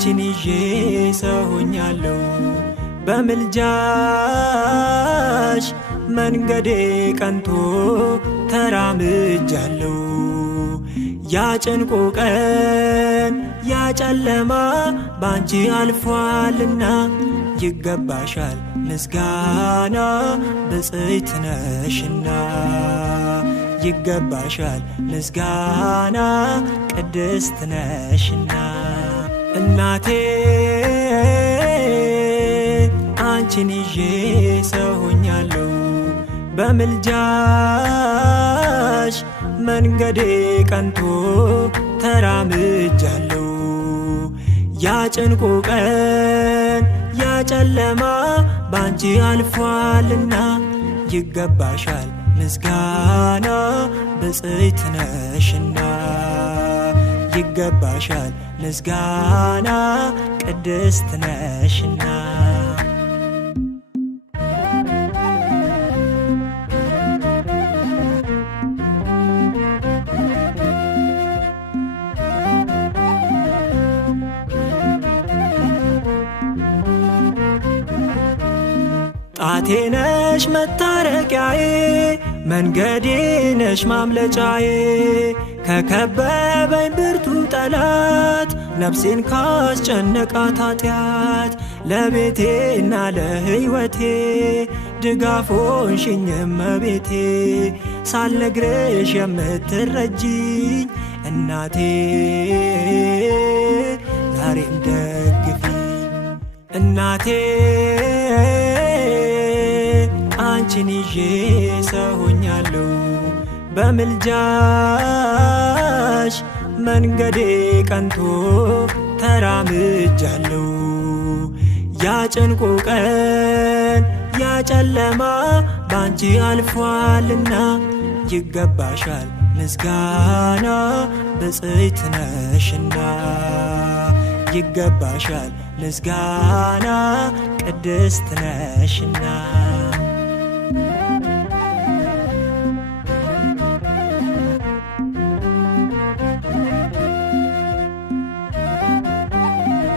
አንቺን ይዤ ሰው ሆኛለሁ በምልጃሽ መንገዴ ቀንቶ ተራምጃለሁ። ያ ጭንቁ ቀን ያ ጨለማ ባንቺ አልፏልና ይገባሻል ምስጋና ብፅዕት ነሽና ይገባሻል ምስጋና ቅድስት ነሽና እናቴ አንቺን ይዤ ሰው ሆኛለሁ በምልጃሽ መንገዴ ቀንቶ ተራምጃለሁ። ያ ጭንቁ ቀን ያ ጨለማ ባንቺ አልፏልና ይገባሻል ምስጋና ብፅዕት ነሽና ይገባሻል ምስጋና ቅድስት ነሽና ጣቴ ነሽ መታረቂያዬ መንገዴ ነሽ ማምለጫዬ ከከበበኝ ብርቱ ጠላት ነፍሴን ካስጨነቃት ኃጢአት ለቤቴና ለሕይወቴ ድጋፍ ሆንሽኝ እመቤቴ ሳልነግርሽ የምትረጂኝ እናቴ ዛሬም ደግፊኝ እናቴ አንቺን ይዤ ሰው ሆኛለሁ በምልጃሽ መንገዴ ቀንቶ ተራምጃለሁ። ያ ጭንቁ ቀን ያ ጨለማ ባንቺ አልፏልና ይገባሻል ምስጋና ብፅዕት ነሽና ይገባሻል ምስጋና ቅድስት ነሽና